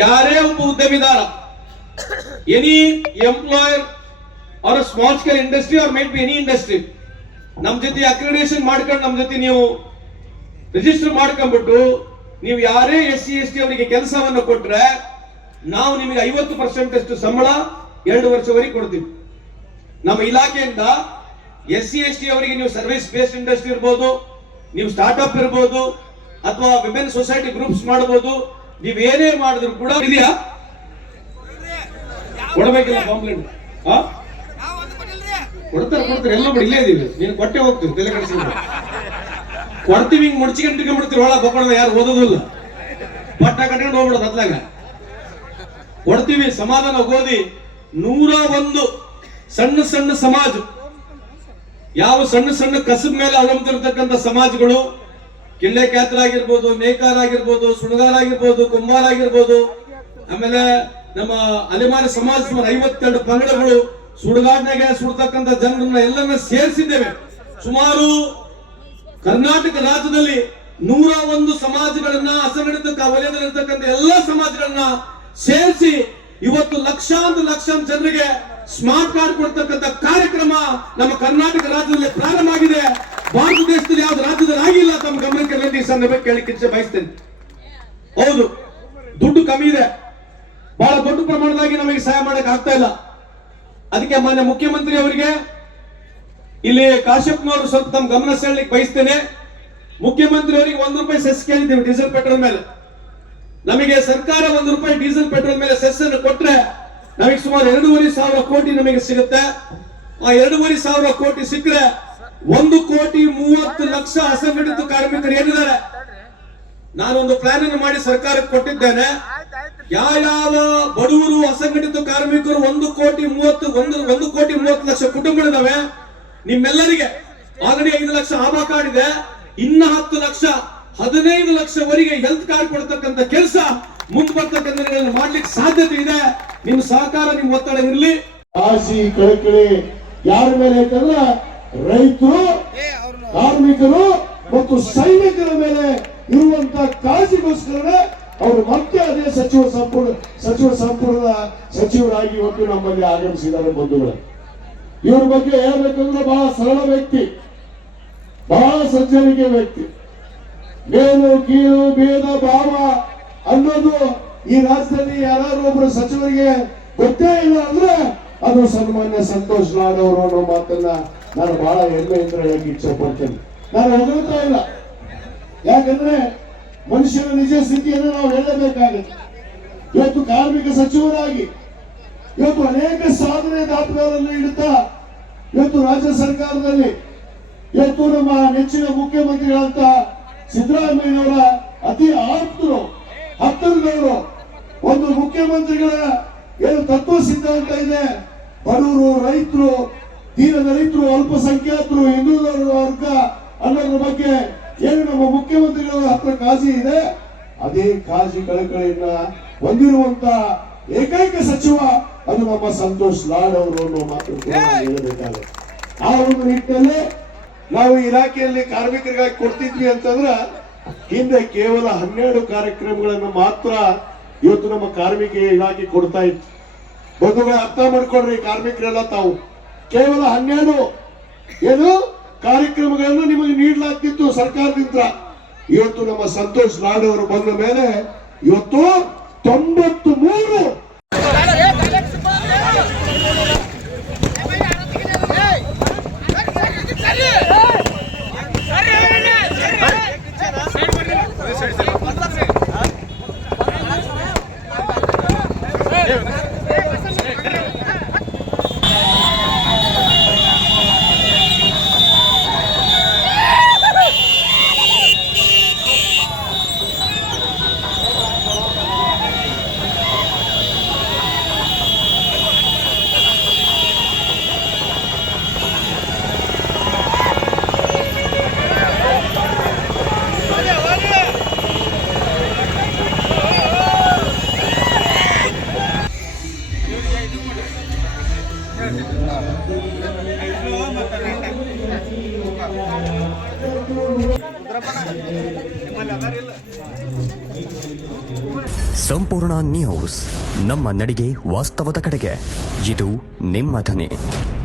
ಯಾರೇ ಒಬ್ಬ ಉದ್ಯಮಿದಾರ, any employer or small scale industry or might be any industry, ನಮ್ ಜೊತೆ ಅಕ್ರಿಡೇಷನ್ ಮಾಡ್ಕೊಂಡು ನಮ್ ಜೊತೆ ನೀವು ರಿಜಿಸ್ಟರ್ ಮಾಡ್ಕೊಂಡ್ಬಿಟ್ಟು ನೀವು ಯಾರೇ SC/ST ಅವರಿಗೆ ಕೆಲಸವನ್ನು ಕೊಟ್ರೆ ನಾವು ನಿಮಗೆ 50% ಅಷ್ಟು ಸಂಬಳ 2 ವರ್ಷವರೆಗೆ ಕೊಡ್ತೀವಿ. ನಮ್ಮ ಇಲಾಖೆಯಿಂದ SC/ST ಅವರಿಗೆ ನೀವು ಸರ್ವಿಸ್ ಬೇಸ್ಡ್ ಇಂಡಸ್ಟ್ರಿ ಇರ್ಬೋದು, ನೀವು ಸ್ಟಾರ್ಟ್ಅಪ್ ಇರ್ಬೋದು, ಅಥವಾ ವಿಮೆನ್ ಸೊಸೈಟಿ ಗ್ರೂಪ್ಸ್ ಮಾಡಬಹುದು, ನೀವು ಏನೇ ಮಾಡಿದ್ರು ಕೂಡ ಇದೆಯಾ ಕೊಡಬೇಕಿಲ್ಲ ಕಾಂಪ್ಲೇಂಟ್ ಕೊಡ್ತಾರೆ ಎಲ್ಲ ಇಲ್ಲೇ ಇದೀವಿ, ನೀನು ಕೊಟ್ಟೆ ಹೋಗ್ತೀವಿ, ತಲೆ ಕಡಿಸಿದ್ರೆ ಕೊಡ್ತೀವಿ. ಹಿಂಗ್ ಮುಡ್ಚಿಕೊಂಡು ಬಿಡ್ತೀವಿ, ಒಳ ಬೊಕ್ಕಳದ ಯಾರು ಓದೋದಿಲ್ಲ, ಪಟ್ಟ ಕಟ್ಕೊಂಡು ಹೋಗ್ಬಿಡೋದು ಅದ್ಲಾಗ ಕೊಡ್ತೀವಿ. ಸಮಾಧಾನ ಓದಿ 101 ಸಣ್ಣ ಸಣ್ಣ ಸಮಾಜ, ಯಾವ ಸಣ್ಣ ಸಣ್ಣ ಕಸಬ್ ಮೇಲೆ ಅವಲಂಬಿಸಿರ್ತಕ್ಕಂಥ ಸಮಾಜಗಳು, ಕಿಲ್ಲೆ ಕ್ಯಾತರಾಗಿರ್ಬೋದು, ನೇಕಾರಾಗಿರ್ಬೋದು, ಸುಣಗಾರಾಗಿರ್ಬೋದು, ಕುಂಬಾರಾಗಿರ್ಬೋದು, ಆಮೇಲೆ ನಮ್ಮ ಅಲೆಮಾರಿ ಸಮಾಜ 52 ಪಂಗಡಗಳು, ಸುಡುಗಾಡ್ನಾಗೆ ಸುಡ್ತಕ್ಕಂಥ ಜನರನ್ನ ಎಲ್ಲರನ್ನ ಸೇರಿಸಿದ್ದೇವೆ. ಸುಮಾರು ಕರ್ನಾಟಕ ರಾಜ್ಯದಲ್ಲಿ 101 ಸಮಾಜಗಳನ್ನ, ಅಸಂಘಟಿತ ವಲಯದಲ್ಲಿರ್ತಕ್ಕಂಥ ಎಲ್ಲ ಸಮಾಜಗಳನ್ನ ಸೇರಿಸಿ ಇವತ್ತು ಲಕ್ಷಾಂತರ ಜನರಿಗೆ ಸ್ಮಾರ್ಟ್ ಕಾರ್ಡ್ ಕೊಡ್ತಕ್ಕಂಥ ಕಾರ್ಯಕ್ರಮ ನಮ್ಮ ಕರ್ನಾಟಕ ರಾಜ್ಯದಲ್ಲಿ ಪ್ರಾರಂಭ ಆಗಿದೆ. ಭಾರತ ದೇಶದಲ್ಲಿ ಯಾವ್ದು ರಾಜ್ಯದಲ್ಲಿ ಆಗಿಲ್ಲ. ತಮ್ಮ ಗಮನಕ್ಕೆ ಈ ಸಂದರ್ಭ ಕೇಳಿಕ್ಕೆ ಬಯಸ್ತೇನೆ. ಹೌದು, ದುಡ್ಡು ಕಮ್ಮಿ ಇದೆ, ಬಹಳ ದೊಡ್ಡ ಪ್ರಮಾಣದಾಗಿ ನಮಗೆ ಸಹಾಯ ಮಾಡಕ್ ಆಗ್ತಾ ಇಲ್ಲ. ಅದಕ್ಕೆ ಮಾನ್ಯ ಮುಖ್ಯಮಂತ್ರಿ ಅವರಿಗೆ ಇಲ್ಲಿ ಕಾಶ್ಯಪ್ನವರು ಸ್ವಲ್ಪ ತಮ್ಮ ಗಮನ ಸೆಳೆಯಲಿಕ್ಕೆ ಬಯಸ್ತೇನೆ. ಮುಖ್ಯಮಂತ್ರಿ ಅವರಿಗೆ 1 ರೂಪಾಯಿ ಸೆಸ್ ಕೇಳಿದ್ದೇವೆ ಡೀಸೆಲ್ ಪೆಟ್ರೋಲ್ ಮೇಲೆ. ನಮಗೆ ಸರ್ಕಾರ 1 ರೂಪಾಯಿ ಡೀಸೆಲ್ ಪೆಟ್ರೋಲ್ ಮೇಲೆ ಸೆಸ್ ಅನ್ನು ಕೊಟ್ರೆ ನಮಗೆ ಸುಮಾರು 2,500 ಕೋಟಿ ನಮಗೆ ಸಿಗುತ್ತೆ. ಆ 2,500 ಕೋಟಿ ಸಿಕ್ಕರೆ 1,30,00,000 ಅಸಂಘಟಿತ ಕಾರ್ಮಿಕರು ಏನಿದ್ದಾರೆ, ನಾನೊಂದು ಪ್ಲಾನ್ ಅನ್ನು ಮಾಡಿ ಸರ್ಕಾರಕ್ಕೆ ಕೊಟ್ಟಿದ್ದೇನೆ. ಯಾವ ಬಡವರು ಅಸಂಘಟಿತ ಕಾರ್ಮಿಕರು 1,30,00,000 ಕುಟುಂಬಗಳಿದಾವೆ, ನಿಮ್ಮೆಲ್ಲರಿಗೆ ಆಲ್ರೆಡಿ 5 ಲಕ್ಷ ಆಭಾ ಕಾರ್ಡ್ ಇದೆ, ಇನ್ನ 10 ಲಕ್ಷ 15 ಲಕ್ಷವರೆಗೆ ಹೆಲ್ತ್ ಕಾರ್ಡ್ ಕೊಡ್ತಕ್ಕಂಥ ಕೆಲಸ ಮುಂದೆ ಬರ್ತಕ್ಕಂಥ ಮಾಡ್ಲಿಕ್ಕೆ ಸಾಧ್ಯತೆ ಇದೆ. ನಿಮ್ ಸಹಕಾರ, ನಿಮ್ ಒತ್ತಡ ಇರಲಿ. ಆಸಿ ಕಳಕಳಿ ಯಾರ ಮೇಲೆ ಅಂತಂದ್ರೆ ರೈತರು, ಕಾರ್ಮಿಕರು ಮತ್ತು ಸೈನಿಕರ ಮೇಲೆ ಇರುವಂತ ಕಾಳಜಿಗೋಸ್ಕರ ಅವರು ಮತ್ತೆ ಅದೇ ಸಚಿವ ಸಂಪುಟದ ಸಚಿವರಾಗಿ ಇವತ್ತು ನಮ್ಮಲ್ಲಿ ಆಗಮಿಸಿದ್ದಾರೆ. ಬಂಧುಗಳು, ಇವ್ರ ಬಗ್ಗೆ ಹೇಳ್ಬೇಕಂದ್ರೆ ಬಹಳ ಸರಳ ವ್ಯಕ್ತಿ, ಬಹಳ ಸಜ್ಜನಿಕೆ ವ್ಯಕ್ತಿ. ಮೇಲು ಕೀಳು ಭೇದ ಭಾವ ಅನ್ನೋದು ಈ ರಾಜ್ಯದಲ್ಲಿ ಯಾರು ಒಬ್ಬರು ಸಚಿವರಿಗೆ ಗೊತ್ತೇ ಇಲ್ಲ ಅಂದ್ರೆ ಅದು ಸನ್ಮಾನ್ಯ ಸಂತೋಷ್ ಲಾಡ್ ಅವರು ಅನ್ನೋ ಮಾತನ್ನ ನಾನು ಬಹಳ ಹೆಮ್ಮೆಯಿಂದ ಹೇಳಕ್ಕೆ ಇಚ್ಛೆ ಪಡ್ತೇನೆ. ನಾನು ಹೊಗಳ್ತಾ ಇಲ್ಲ, ಯಾಕಂದ್ರೆ ಮನುಷ್ಯನ ನಿಜ ಸ್ಥಿತಿಯನ್ನು ನಾವು ಹೇಳಬೇಕಾಗುತ್ತೆ. ಇವತ್ತು ಕಾರ್ಮಿಕ ಸಚಿವರಾಗಿ ಇವತ್ತು ಅನೇಕ ಸಾಧನೆ ದಾಖಲೆಗಳನ್ನು ಇಡುತ್ತಾ ಇವತ್ತು ರಾಜ್ಯ ಸರ್ಕಾರದಲ್ಲಿ ಇವತ್ತು ನಮ್ಮ ನೆಚ್ಚಿನ ಮುಖ್ಯಮಂತ್ರಿಗಳಂತ ಸಿದ್ದರಾಮಯ್ಯನವರ ಅತಿ ಆಪ್ತರು, ಹತ್ತಿರದವರು, ಒಂದು ಮುಖ್ಯಮಂತ್ರಿಗಳ ಏನು ತತ್ವ ಸಿದ್ಧಾಂತ ಇದೆ, ಬಡವರು, ರೈತರು, ದೀನದಲಿತರು, ಅಲ್ಪಸಂಖ್ಯಾತರು, ಹಿಂದುಳಿದ ವರ್ಗ ಅನ್ನೋದ್ರ ಬಗ್ಗೆ ಏನು ನಮ್ಮ ಮುಖ್ಯಮಂತ್ರಿಗಳ ಹತ್ರ ಕಾಳಜಿ ಇದೆ, ಅದೇ ಕಾಳಜಿ ಕಳಕಳಿಯನ್ನ ಹೊಂದಿರುವಂತ ಏಕೈಕ ಸಚಿವ ಅದು ನಮ್ಮ ಸಂತೋಷ್ ಲಾಡ್ ಅವರು ಅನ್ನೋ ಮಾತು ಹೇಳಬೇಕಾಗುತ್ತೆ. ಆ ಒಂದು ನಿಟ್ಟಿನಲ್ಲಿ ನಾವು ಇಲಾಖೆಯಲ್ಲಿ ಕಾರ್ಮಿಕರಿಗಾಗಿ ಕೊಡ್ತಿದ್ವಿ ಅಂತಂದ್ರೆ ಹಿಂದೆ ಕೇವಲ 12 ಕಾರ್ಯಕ್ರಮಗಳನ್ನು ಮಾತ್ರ ಇವತ್ತು ನಮ್ಮ ಕಾರ್ಮಿಕ ಇಲಾಖೆ ಕೊಡ್ತಾ ಇತ್ತು. ಬಂಧುಗಳ ಅರ್ಥ ಮಾಡ್ಕೊಡ್ರಿ, ಕಾರ್ಮಿಕರೆಲ್ಲ ತಾವು ಕೇವಲ 12 ಏನು ಕಾರ್ಯಕ್ರಮಗಳನ್ನು ನಿಮಗೆ ನೀಡಲಾಗ್ತಿತ್ತು ಸರ್ಕಾರದಿಂದ. ಇವತ್ತು ನಮ್ಮ ಸಂತೋಷ್ ಲಾಡ್ ಅವರು ಬಂದ ಮೇಲೆ ಇವತ್ತು 93 ¡Vamos! ಅನ್ನಪೂರ್ಣ ನ್ಯೂಸ್, ನಮ್ಮ ನಡಿಗೆ ವಾಸ್ತವದ ಕಡೆಗೆ. ಇದು ನಿಮ್ಮ ಧ್ವನಿ.